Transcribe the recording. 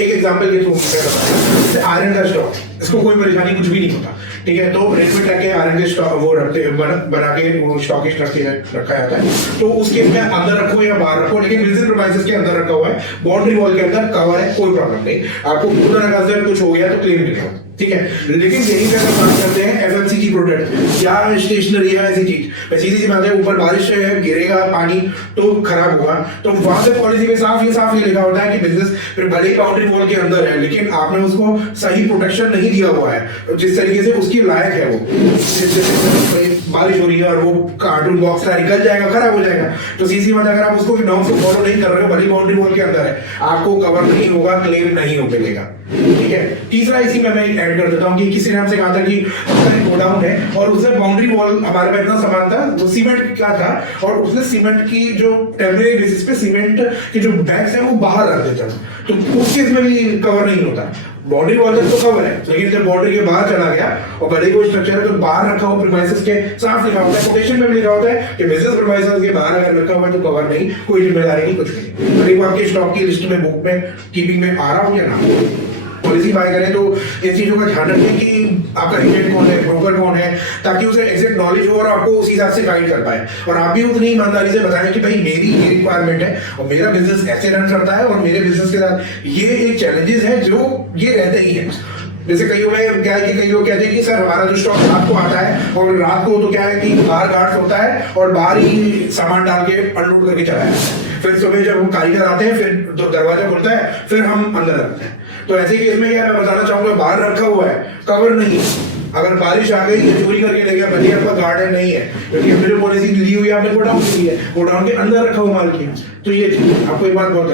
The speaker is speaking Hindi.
एक एग्जांपल के थ्रू मैं बताऊं, जैसे आयरन का स्टॉक, इसको कोई परेशानी कुछ भी नहीं होता, ठीक है। तो रेट में करके आयरन के स्टॉक वो रखते बना के वो स्टॉकिश रखा जाता है। तो उसके में अंदर रखो या बाहर रखो, लेकिन बिजनेस प्रीमाइसेस के अंदर रखा हुआ है, बाउंड्री वॉल के अंदर कवर है, कोई प्रॉब्लम नहीं। आपको पूरा नगा से कुछ हो गया तो क्लेम मिलेगा, ठीक है। लेकिन यही पे हम बात करते हैं एफएमसीजी प्रोडक्ट या स्टेशनरी है, ऐसी चीज सीधी सी बात है, ऊपर बारिश है, गिरेगा पानी तो खराब होगा। तो वहां से पॉलिसी में साफ ये लिखा होता है कि बिजनेस फिर भले ही बाउंड्री वॉल के अंदर है, लेकिन आपने उसको सही प्रोटेक्शन नहीं दिया हुआ है, तो जिस तरीके से उसकी लायक है वो, बारिश हो रही है और वो कार्टून बॉक्स का निकल जाएगा, खराब हो जाएगा। तो सीधी बात, अगर आप उसको नॉर्म से फॉलो नहीं कर रहे हो, भले बाउंड्री वॉल के अंदर है, आपको कवर नहीं होगा, क्लेम नहीं हो मिलेगा, ठीक है। तीसरा इसी में मैं ऐड कर देता हूँ कि किसी ने हमसे कहा था कि गोडाउन है और उसने बाउंड्री वॉल, हमारे पास इतना सामान था, वो सीमेंट का था, और उसने सीमेंट की जो टेम्परेरी बेसिस पे सीमेंट के जो बैग्स हैं वो बाहर रख देता था, तो उस केस में भी कवर नहीं होता। बाउंड्री वॉल तक तो कवर है, लेकिन जब बाउंड्री के बाहर चला गया और बड़े कोई स्ट्रक्चर है तो बाहर रखा हुआ प्रीमाइसेस के साफ लिखा होता है, कोटेशन में भी लिखा होता है कि बिजनेस प्रीमाइसेस के बाहर अगर रखा हुआ है तो कवर नहीं, कोई जिम्मेदारी नहीं, कुछ नहीं। भले वो आपके स्टॉक की लिस्ट में, बुक में, कीपिंग में आ रहा हो या ना हो। पॉलिसी बाय करें तो इन चीजों का ध्यान रखें कि आपका एजेंट कौन है, ब्रोकर कौन है, ताकि उसे एग्जैक्ट नॉलेज हो और आपको उसी हिसाब से गाइड कर पाए। और आप भी उतनी ईमानदारी से बताएं कि भाई मेरी ये रिक्वायरमेंट है और मेरा बिजनेस ऐसे रन करता है और मेरे बिजनेस के साथ ये एक चैलेंजेस है जो ये रहते ही है। जैसे कई में क्या है कि कई लोग कहते हैं कि सर हमारा जो स्टॉक रात को आता है और रात को तो क्या है कि बाहर गार्ड होता है और बाहर ही सामान डाल के अनलोड करके चला जाता है, फिर सुबह जब हम कारीगर आते हैं फिर दरवाजा खुलता है, फिर हम अंदर रखते हैं। तो ऐसे केस में क्या मैं बताना चाहूंगा, बाहर रखा हुआ है, कवर नहीं है, अगर बारिश आ गई या चोरी करके ले गया, भले आपका गार्ड नहीं है, क्योंकि हमने जो पॉलिसी ली हुई है आपने गोडाउन की है, गोडाउन के अंदर रखा हुआ माल किया। तो ये आपको एक बात बहुत